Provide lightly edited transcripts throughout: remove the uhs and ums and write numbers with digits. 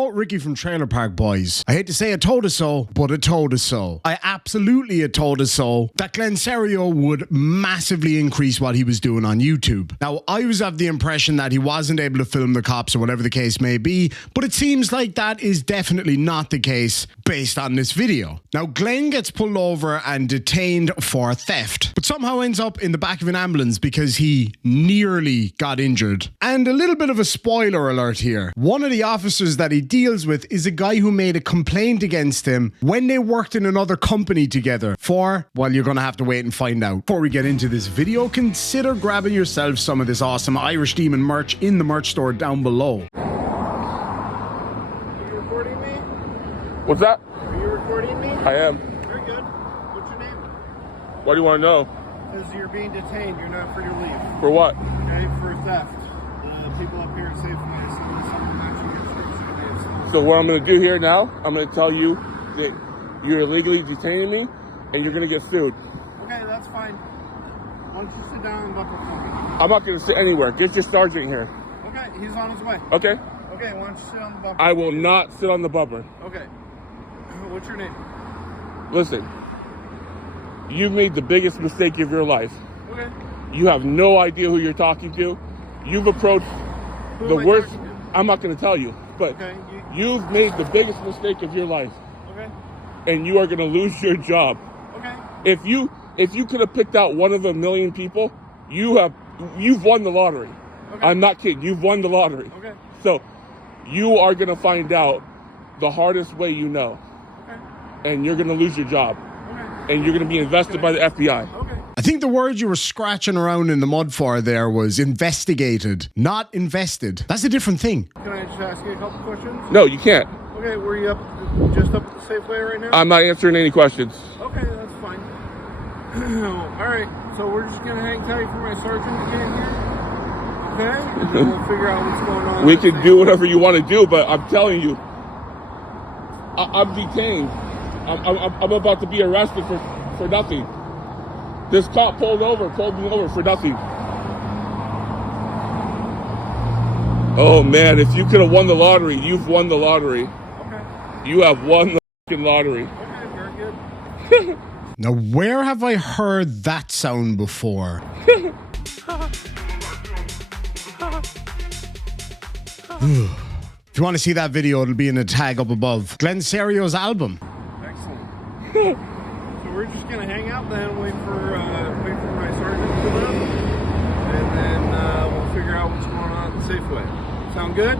quote Ricky from Trailer Park Boys, I hate to say I told us so, but I told us so. I absolutely had told us so that Glenn Cerio would massively increase what he was doing on YouTube. Now, I was of the impression that he wasn't able to film the cops or whatever the case may be, but it seems like that is definitely not the case based on this video. Now, Glenn gets pulled over and detained for theft, but somehow ends up in the back of an ambulance because he nearly got injured. And a little bit of a spoiler alert here. One of the officers that he deals with is a guy who made a complaint against him when they worked in another company together for, well, you're gonna have to wait and find out. Before we get into this video, consider grabbing yourself some of this awesome Irish Demon merch in the merch store down below. Are you recording me? What's that? Are you recording me? I am. Very good. What's your name? What do you want to know? Because you're being detained. You're not free to leave. For what? Okay, for theft. People up here at Safeway, someone actually gets searched. So what I'm going to do here now, I'm going to tell you that you're illegally detaining me and you're going to get sued. Okay, that's fine. Why don't you sit down and buckle something? I'm not going to sit anywhere. Get your sergeant here. Okay, he's on his way. Okay? Okay, why don't you sit on the bumper? I will not sit on the bumper. Okay. What's your name? Listen, you've made the biggest mistake of your life. Okay. You have no idea who you're talking to. You've approached the worst. I'm not going to tell you, but okay, you've made the biggest mistake of your life. Okay. And you are going to lose your job. Okay. If you could have picked out one of a million people, you've won the lottery. Okay. I'm not kidding. You've won the lottery. Okay. So you are going to find out the hardest way you know. Okay. And you're going to lose your job. Okay. And you're going to be invested by the FBI. Okay. I think the word you were scratching around in the mud for there was investigated, not invested. That's a different thing. Can I just ask you a couple questions? No, you can't. Okay, were you just up at the Safeway right now? I'm not answering any questions. Okay, that's fine. All right, so we're just going to hang tight for my sergeant to get in here. Okay? And then we'll figure out what's going on. We can do whatever you want to do, but I'm telling you, I'm detained. I'm about to be arrested for nothing. This cop pulled me over for nothing. Oh man, if you could have won the lottery, you've won the lottery. Okay. You have won the fucking lottery. Okay, very good. Now, where have I heard that sound before? If you want to see that video, it'll be in the tag up above. Glenn Cerio's album. Excellent. So we're just gonna hang out then, wait for my sergeant to come up, and then we'll figure out what's going on at the Safeway. Sound good?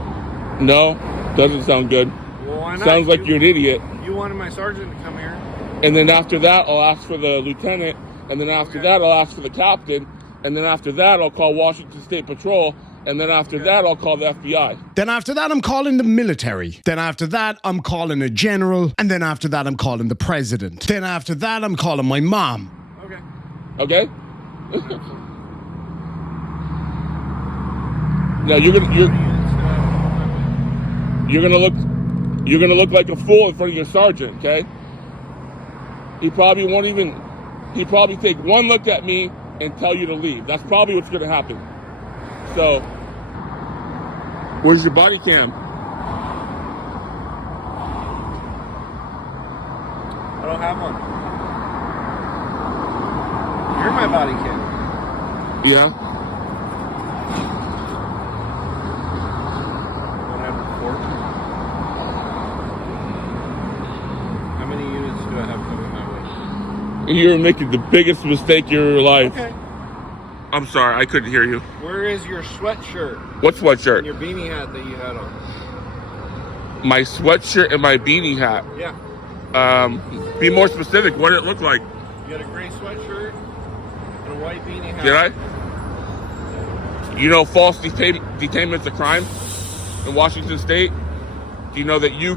No, doesn't sound good. Well, why not? Sounds like you're an idiot. You wanted my sergeant to come here. And then after that, I'll ask for the lieutenant, and then after that, I'll ask for the captain, and then after that, I'll call Washington State Patrol, and then after that, I'll call the FBI. Then after that, I'm calling the military. Then after that, I'm calling a general. And then after that, I'm calling the president. Then after that, I'm calling my mom. Okay. Okay? Now you're gonna look like a fool in front of your sergeant, okay? He probably take one look at me and tell you to leave. That's probably what's gonna happen. So, where's your body cam? I don't have one. You're my body cam. Yeah. Don't have it before. How many units do I have coming my way? You're making the biggest mistake of your life. Okay. I'm sorry, I couldn't hear you. Where is your sweatshirt? What sweatshirt? And your beanie hat that you had on. My sweatshirt and my beanie hat. Yeah. Be more specific. What did it look like? You had a gray sweatshirt and a white beanie hat. Did I? You know false detainment's a crime in Washington State? Do you know that I'm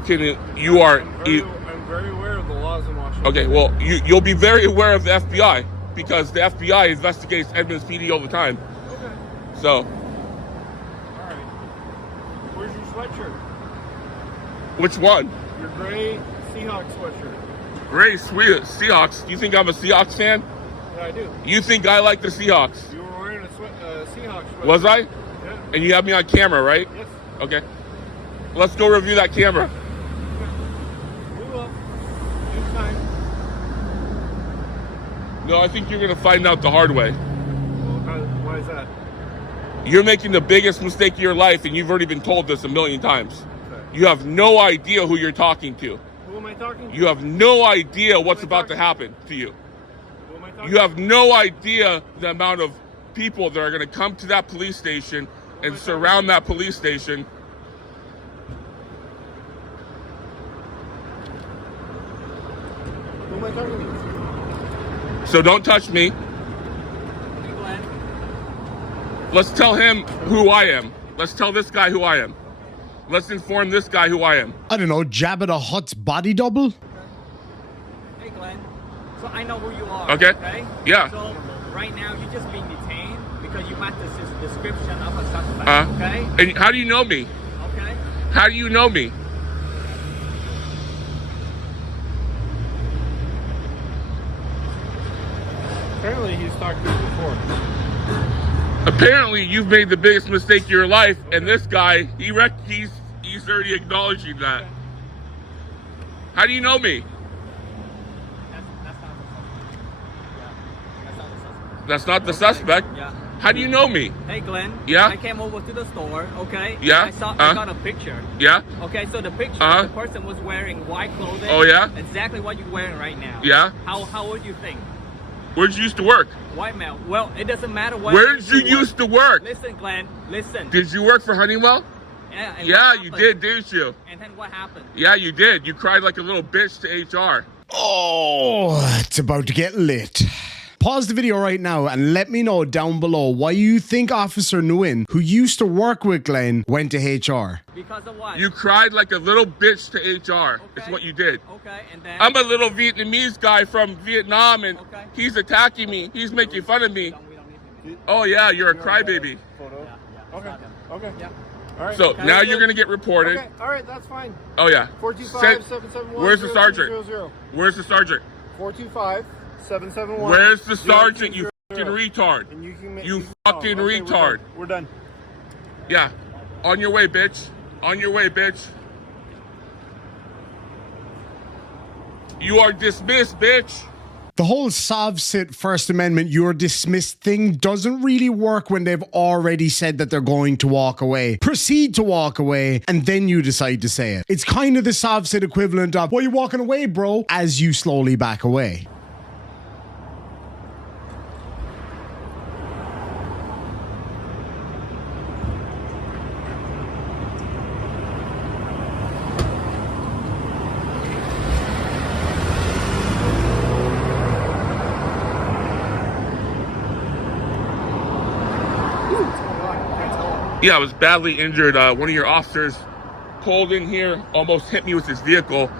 very aware of the laws in Washington. Okay, well, you'll be very aware of the FBI because the FBI investigates Edmonds PD all the time. Okay. So. All right. Where's your sweatshirt? Which one? Your gray Seahawks sweatshirt. Gray Seahawks. You think I'm a Seahawks fan? Yeah, I do. You think I like the Seahawks? You were wearing a Seahawks sweatshirt. Was I? Yeah. And you have me on camera, right? Yes. Okay. Let's go review that camera. We will. Anytime. No, I think you're gonna find out the hard way. Why is that? You're making the biggest mistake of your life, and you've already been told this a million times. Okay. You have no idea who you're talking to. Who am I talking to? You have no idea what's about to happen to you. Who am I talking You have no idea the amount of people that are going to come to that police station and surround that police station. Who am I talking to? So don't touch me. Let's tell him who I am. Let's tell this guy who I am. Let's inform this guy who I am. I don't know, Jabba the Hutt's body double? Hey Glenn, so I know who you are. Okay. Yeah. So right now you're just being detained because you match the description of a suspect. Okay. And how do you know me? Okay. How do you know me? Apparently he's talked to you before. Apparently, you've made the biggest mistake of your life, and this guy, he's already acknowledging that. How do you know me? That's not the suspect. That's not the suspect. Yeah. How do you know me? Hey Glenn. Yeah? I came over to the store. Okay. Yeah? I got a picture. Yeah? Okay, so the picture, the person was wearing white clothing. Oh, yeah? Exactly what you're wearing right now. Yeah? How would you think? Where'd you used to work? White male. Well, it doesn't matter what. Where did you used to work? Listen, Glenn. Listen. Did you work for Honeywell? Yeah. And Yeah, what you happened? did, didn't you? And then what happened? Yeah, you did. You cried like a little bitch to HR. Oh, it's about to get lit. Pause the video right now and let me know down below why you think Officer Nguyen, who used to work with Glenn, went to HR. Because of what? You cried like a little bitch to HR. Okay. It's what you did. Okay, and then. I'm a little Vietnamese guy from Vietnam, and Okay. he's attacking me. He's making fun of me. We don't need him. Oh, yeah, you're a crybaby. Photo. Yeah, Okay. it's not him. Okay. Yeah. All right. So Okay. now you're going to get reported. Okay. All right. That's fine. Oh, yeah. 425-771. Where's the sergeant? 0000. Where's the sergeant? 425-771. Where's the sergeant, you fucking retard? And you can You fucking retard. We're done. Yeah. On your way, bitch. On your way, bitch. You are dismissed, bitch. The whole Sov-Sit First Amendment, you're dismissed thing doesn't really work when they've already said that they're going to walk away. Proceed to walk away, and then you decide to say it. It's kind of the Sov-Sit equivalent of, "Why you walking away, bro?" as you slowly back away. Yeah, I was badly injured. One of your officers pulled in here, almost hit me with his vehicle,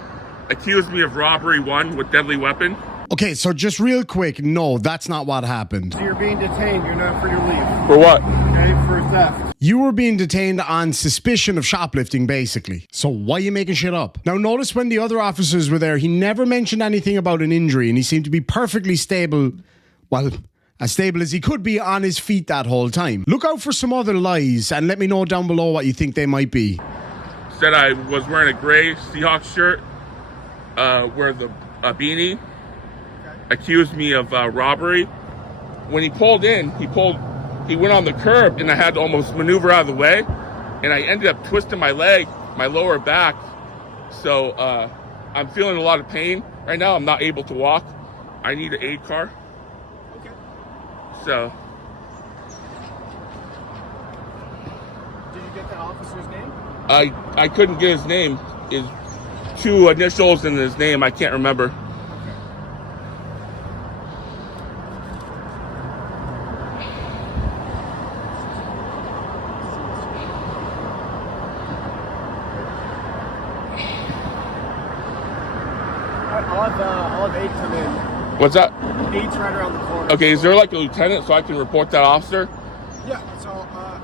accused me of robbery 1 with deadly weapon. Okay, so just real quick, no, that's not what happened. So you're being detained. You're not free to leave. For what? Okay, for theft. You were being detained on suspicion of shoplifting, basically. So why are you making shit up? Now, notice when the other officers were there, he never mentioned anything about an injury, and he seemed to be perfectly stable. Well, as stable as he could be on his feet that whole time. Look out for some other lies and let me know down below what you think they might be. Said I was wearing a gray Seahawks shirt, wear a beanie, accused me of robbery. When he pulled in, he went on the curb, and I had to almost maneuver out of the way, and I ended up twisting my leg, my lower back. So I'm feeling a lot of pain right now. I'm not able to walk. I need an aid car. So, Did you get the officer's name? I couldn't get his name. His 2 initials and his name, I can't remember. I'll have 8 come in. What's that? 8's right around the corner. Okay, is there like a lieutenant so I can report that officer? Yeah, so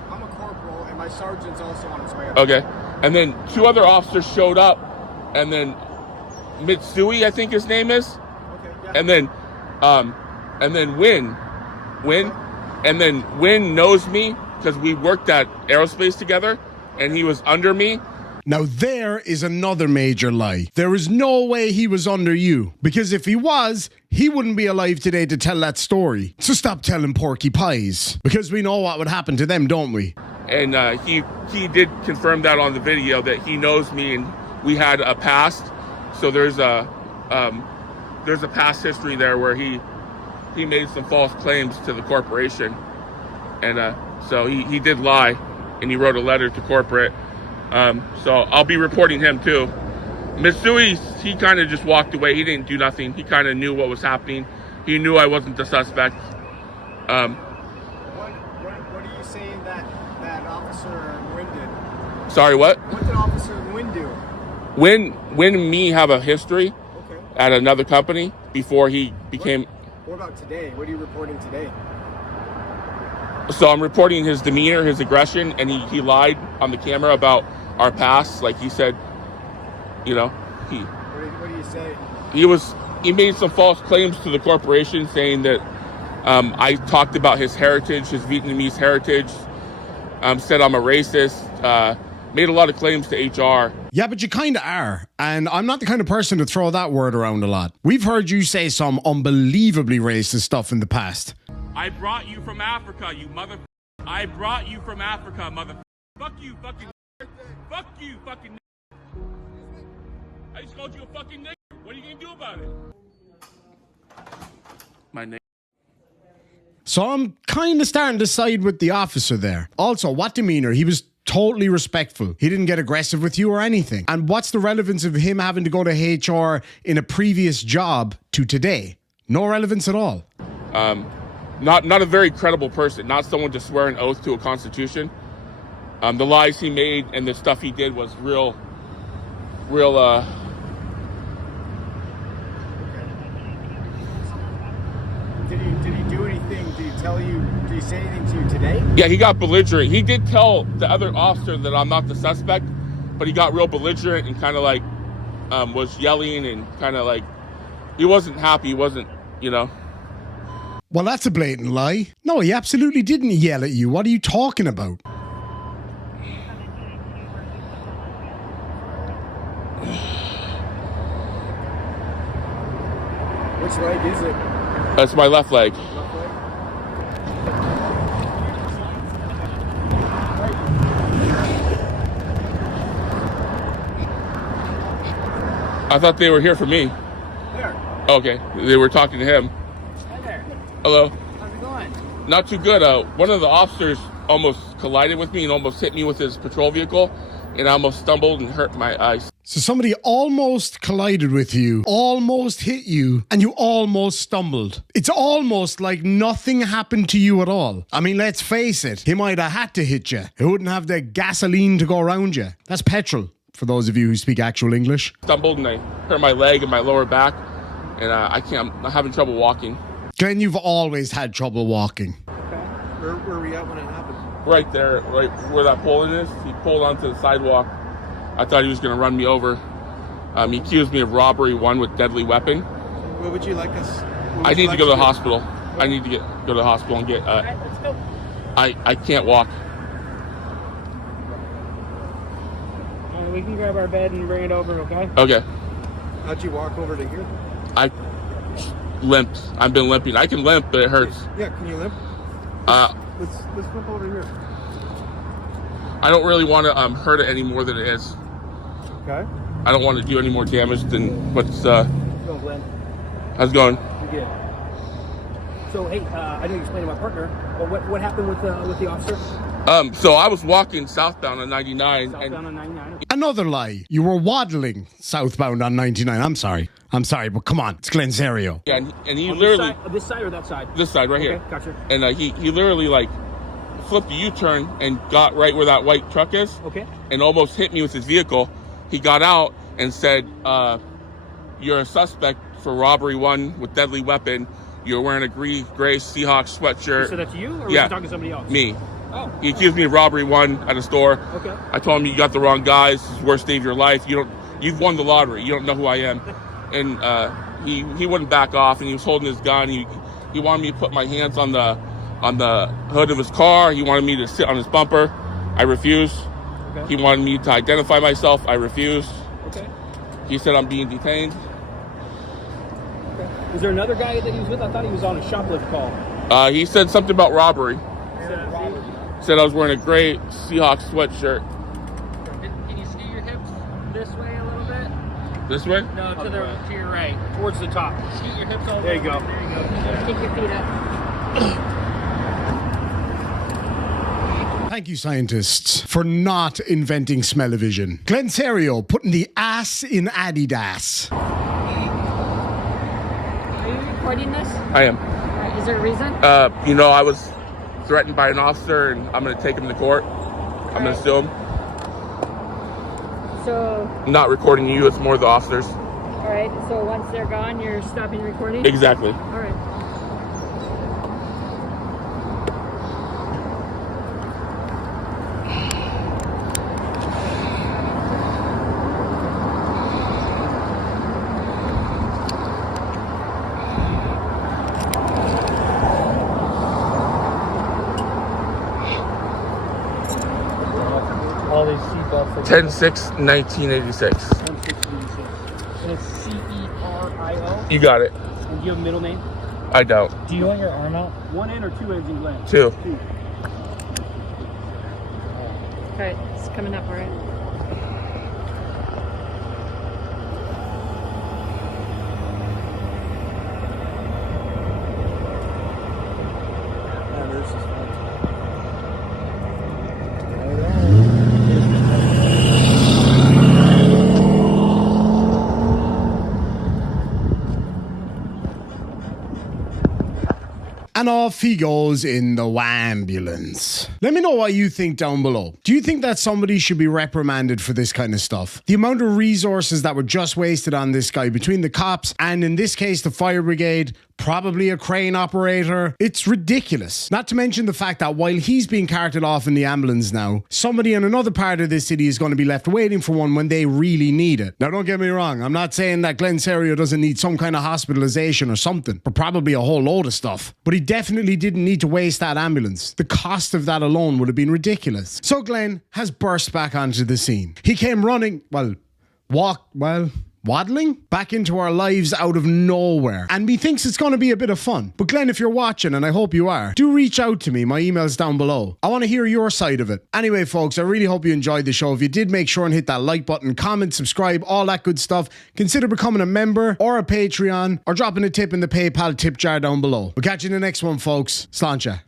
I'm a corporal, and my sergeant's also on his way up. Okay. And then 2 other officers showed up, and then Mitsui, I think his name is. Okay, yeah. And then Win, and then Win knows me because we worked at aerospace together, and he was under me. Now there is another major lie. There is no way he was under you, because if he was, he wouldn't be alive today to tell that story. So stop telling porky pies, because we know what would happen to them, don't we? And he did confirm that on the video, that he knows me and we had a past. So there's a past history there where he made some false claims to the corporation, and so he did lie, and he wrote a letter to corporate. So I'll be reporting him too. Mitsui, he kind of just walked away. He didn't do nothing. He kind of knew what was happening. He knew I wasn't the suspect. What are you saying that Officer Nguyen did? Sorry, what? What did Officer Nguyen do? When me have a history at another company before he became... What about today? What are you reporting today? So I'm reporting his demeanor, his aggression, and he lied on the camera about our past. Like he said, you know, What do you say? he made some false claims to the corporation, saying that I talked about his heritage, his Vietnamese heritage, said I'm a racist, made a lot of claims to HR. Yeah, but you kind of are. And I'm not the kind of person to throw that word around a lot. We've heard you say some unbelievably racist stuff in the past. I brought you from Africa, you mother... I brought you from Africa, mother... Fuck you, fucking... Fuck you, fucking... I just called you a fucking nigger. What are you gonna do about it? My name. So I'm kind of starting to side with the officer there. Also, what demeanor? He was totally respectful. He didn't get aggressive with you or anything. And what's the relevance of him having to go to HR in a previous job to today? No relevance at all. Not a very credible person, not someone to swear an oath to a constitution. The lies he made and the stuff he did was real. Did he do anything? Did he say anything to you today? Yeah, he got belligerent. He did tell the other officer that I'm not the suspect, but he got real belligerent and kind of like was yelling and kind of like he wasn't happy. He wasn't, you know. Well, that's a blatant lie. No, he absolutely didn't yell at you. What are you talking about? Which leg is it? That's my left leg. Left leg? I thought they were here for me. There. Okay, they were talking to him. Hi there. Hello. How's it going? Not too good. One of the officers almost collided with me and almost hit me with his patrol vehicle, and I almost stumbled and hurt my eyes. So somebody almost collided with you, almost hit you, and you almost stumbled. It's almost like nothing happened to you at all. I mean, let's face it. He might have had to hit you. He wouldn't have the gasoline to go around you. That's petrol, for those of you who speak actual English. Stumbled and I hurt my leg and my lower back, and I'm having trouble walking. Glenn, you've always had trouble walking. Where were we at when it happened? Right there, right where that pole is. He pulled onto the sidewalk. I thought he was going to run me over. He accused me of robbery, one with deadly weapon. Where would you like us? I need to go to the hospital. I need to go to the hospital and get. All right, let's go. I can't walk. We can grab our bed and bring it over, okay? Okay. How'd you walk over to here? I limped. I've been limping. I can limp, but it hurts. Yeah, can you limp? Let's limp over here. I don't really want to hurt it any more than it is. Okay. I don't want to do any more damage than what's. Go, Glenn. How's it going? You did. So, hey, I know you explained to my partner, but what happened with the officer? So I was walking southbound on 99. Southbound on 99. Another lie. You were waddling southbound on 99. I'm sorry, but come on. It's Glen Cerio. Yeah, and he On literally... this side or that side? This side, right here. Okay, gotcha. And he literally, like, flipped a U-turn and got right where that white truck is. Okay. And almost hit me with his vehicle. He got out and said, you're a suspect for robbery, one with deadly weapon. You're wearing a gray Seahawks sweatshirt. He said that to you, or was Yeah. he talking to somebody else? Me. Oh. He accused me of robbery, one at a store. Okay. I told him, you got the wrong guys. This is the worst day of your life. You've won the lottery. You don't know who I am. And he wouldn't back off, and he was holding his gun. He wanted me to put my hands on the hood of his car. He wanted me to sit on his bumper. I refused. He wanted me to identify myself. I refused. Okay. He said I'm being detained. Okay. Was there another guy that he was with? I thought he was on a shoplift call. He said something about robbery. Robert. Said I was wearing a gray Seahawks sweatshirt. Can you scoot your hips this way a little bit? This way? No, to your right. Towards the top. Scoot your hips over. There you go. There you go. Just keep your feet up. Thank you, scientists, for not inventing smell-o-vision. Glenn Cerio putting the ass in Adidas. Are you recording this? I am. Is there a reason? I was threatened by an officer, and I'm going to take him to court. I'm going to sue him. So, I'm not recording you, it's more the officers. all right. So once they're gone, you're stopping recording? Exactly. All right. All these seatbelts. 10/6/1986. And it's Cerio. You got it. And do you have a middle name? I don't. Do you want your arm out? One end or two ends in Glenn? Two. Okay, it's coming up, all right? And off he goes in the ambulance. Let me know what you think down below. Do you think that somebody should be reprimanded for this kind of stuff? The amount of resources that were just wasted on this guy between the cops and, in this case, the fire brigade, probably a crane operator. It's ridiculous. Not to mention the fact that while he's being carted off in the ambulance now, somebody in another part of this city is going to be left waiting for one when they really need it. Now, don't get me wrong. I'm not saying that Glenn Cerio doesn't need some kind of hospitalization or something, but probably a whole load of stuff. But he definitely didn't need to waste that ambulance. The cost of that alone would have been ridiculous. So Glenn has burst back onto the scene. He came running, waddling back into our lives out of nowhere. And he thinks it's going to be a bit of fun. But Glenn, if you're watching, and I hope you are, do reach out to me. My email's down below. I want to hear your side of it. Anyway, folks, I really hope you enjoyed the show. If you did, make sure and hit that like button, comment, subscribe, all that good stuff. Consider becoming a member or a Patreon or dropping a tip in the PayPal tip jar down below. We'll catch you in the next one, folks. Sláinte.